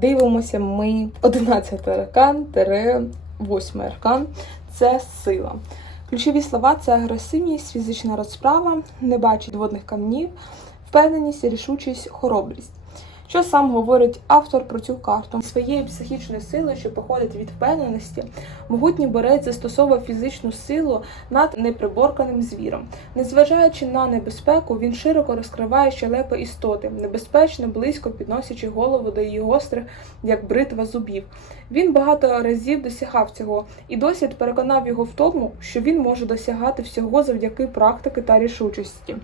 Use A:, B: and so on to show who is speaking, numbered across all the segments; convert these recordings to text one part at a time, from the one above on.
A: Дивимося ми 11 аркан 8 аркан це сила. Ключові слова це агресивність, фізична розправа, не бачить водних камнів, впевненість, рішучість, хоробрість. Що сам говорить автор про цю карту? Своєї психічної сили, що походить від впевненості, могутній борець застосовував фізичну силу над неприборканим звіром. Незважаючи на небезпеку, він широко розкриває щелепи істоти, небезпечно близько підносячи голову до її гострих, як бритва зубів. Він багато разів досягав цього, і досвід переконав його в тому, що він може досягати всього завдяки практики та рішучості.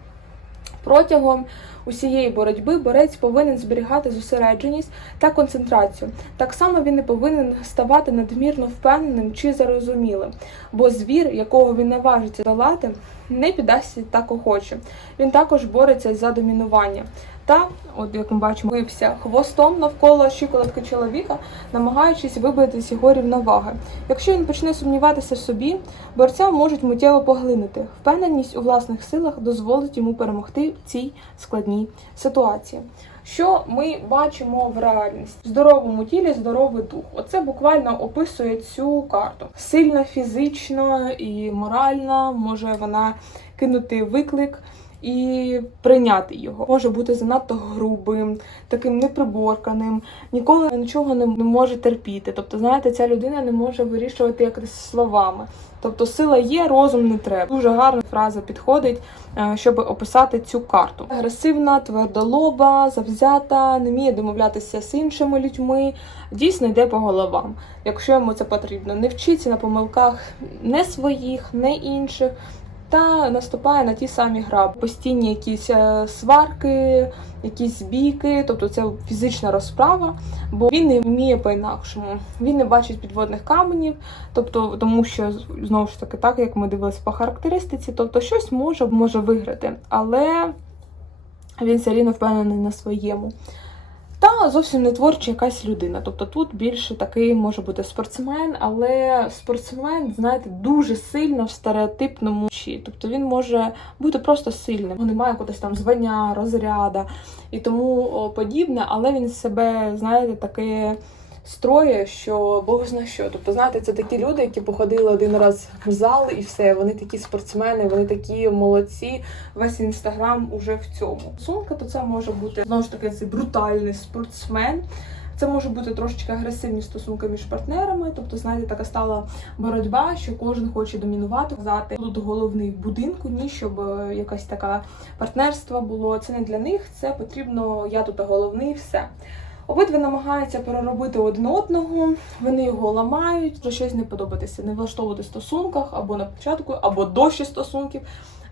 A: Протягом усієї боротьби борець повинен зберігати зосередженість та концентрацію. Так само він не повинен ставати надмірно впевненим чи зарозумілим, бо звір, якого він наважиться долати, не піддасться так охоче. Він також бореться за домінування. Та, от як ми бачимо, вився хвостом навколо щиколотки чоловіка, намагаючись вибити з його рівноваги. Якщо він почне сумніватися в собі, борця можуть миттєво поглинути. Впевненість у власних силах дозволить йому перемогти в цій складній ситуації. Що ми бачимо в реальності? В здоровому тілі здоровий дух. Оце буквально описує цю карту. Сильна фізично і моральна, може вона кинути виклик і прийняти його. Може бути занадто грубим, таким неприборканим, ніколи нічого не може терпіти. Тобто, знаєте, ця людина не може вирішувати якось словами. Тобто сила є, розум не треба. Дуже гарна фраза підходить, е, щоб описати цю карту. Агресивна, твердолоба, завзята, не вміє домовлятися з іншими людьми. Дійсно йде по головам, якщо йому це потрібно. Не вчиться на помилках не своїх, не інших. Та наступає на ті самі граби. Постійні якісь е, сварки, якісь бійки, тобто це фізична розправа, бо він не вміє по-інакшому. Він не бачить підводних каменів, тобто, тому що знову ж таки, так як ми дивилися по характеристиці, тобто щось може, може виграти, але він все рівно впевнений на своєму. Зовсім не творча якась людина. Тобто тут більше такий може бути спортсмен, але спортсмен, знаєте, дуже сильно в стереотипному чи. Тобто він може бути просто сильним. Немає якогось там звання, розряда і тому подібне, але він себе, знаєте, таке строє, що Бог зна що. Тобто, знаєте, це такі люди, які походили один раз в зал і все. Вони такі спортсмени, вони такі молодці. Весь інстаграм уже в цьому. Сумка, то це може бути знову ж таки цей брутальний спортсмен. Це може бути трошечки агресивні стосунки між партнерами, тобто, знаєте, така стала боротьба, що кожен хоче домінувати, казати тут головний будинку, ні, щоб е, якась така партнерство було. Це не для них, це потрібно, я тут головний, все. Обидва намагаються переробити один одного, вони його ламають, вже щось не подобатися, не влаштовувати в стосунках або на початку, або дощі стосунків.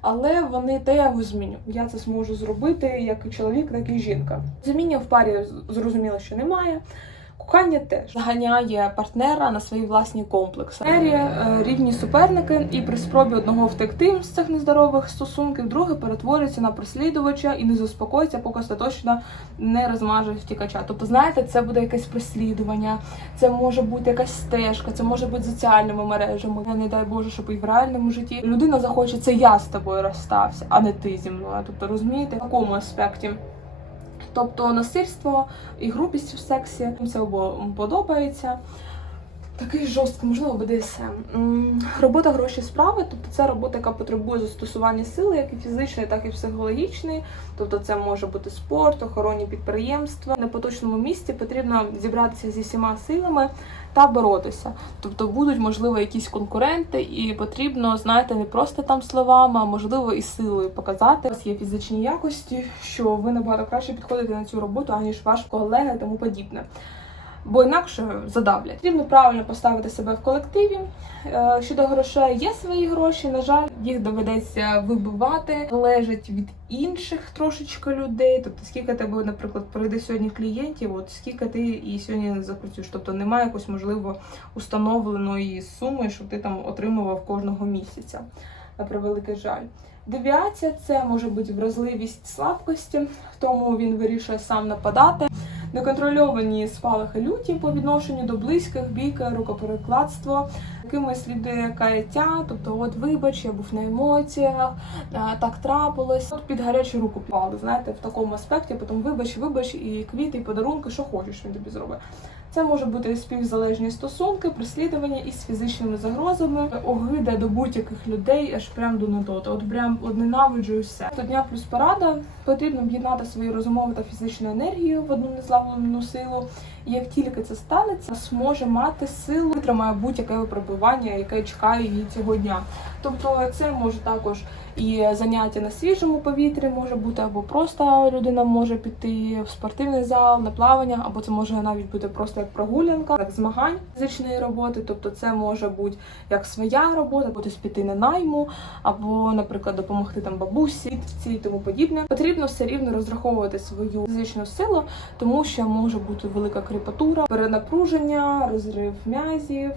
A: Але вони те я його зміню. Я це зможу зробити як чоловік, так і жінка. Зміння в парі зрозуміло, що немає. Кохання теж заганяє партнера на свої власні комплекси. Партнері, е, рівні суперники, і при спробі одного втекти з цих нездорових стосунків, другий перетворюється на переслідувача і не заспокоїться, поки остаточно не розмаже втікача. Тобто, знаєте, це буде якесь переслідування, це може бути якась стежка, це може бути соціальними мережами. Не дай Боже, щоб і в реальному житті людина захоче це я з тобою розстався, а не ти зі мною. Тобто, розумієте, в такому аспекті. Тобто насильство і грубість в сексі їм це подобається. Такий жорсткий, можливо, БДСМ. Робота гроші справи, тобто це робота, яка потребує застосування сили, як і фізичної, так і психологічної. Тобто це може бути спорт, охоронні підприємства. На поточному місці потрібно зібратися зі всіма силами та боротися. Тобто будуть, можливо, якісь конкуренти, і потрібно, знаєте, не просто там словами, а можливо і силою показати. У вас є фізичні якості, що ви набагато краще підходите на цю роботу, аніж ваш колега тому подібне. Бо інакше задавлять. Потрібно правильно поставити себе в колективі. Е, Щодо грошей, є свої гроші. На жаль, їх доведеться вибивати. Залежить від інших трошечки людей. Тобто, скільки тебе, наприклад, прийде сьогодні клієнтів, от скільки ти і сьогодні запрацюєш. Тобто немає якось можливо установленої суми, що ти там отримував кожного місяця. На превеликий жаль. Девіація це може бути вразливість слабкості, тому він вирішує сам нападати. Неконтрольовані спалахи люті по відношенню до близьких, бійки, рукоперекладство, якимось сліди каяття, тобто, от вибач, я був на емоціях, так трапилось. От під гарячу руку пали, знаєте, в такому аспекті, потім вибач, вибач, і квіти, і подарунки, що хочеш, він тобі зробить. Це може бути співзалежні стосунки, прислідування із фізичними загрозами, огида до будь-яких людей, аж прям до недоти. От прям от ненавиджу все. До дня плюс порада потрібно об'єднати свої розумови та фізичну енергію в одну незламлену силу. І як тільки це станеться, зможе мати силу, витримає будь-яке випробування, яке чекає її цього дня. Тобто це може також і заняття на свіжому повітрі може бути, або просто людина може піти в спортивний зал на плавання, або це може навіть бути просто як прогулянка, як змагань фізичної роботи. Тобто це може бути як своя робота, бути піти на найму, або, наприклад, допомогти там бабусі, тітці і тому подібне. Потрібно все рівно розраховувати свою фізичну силу, тому що може бути велика кріпатура, перенапруження, розрив м'язів.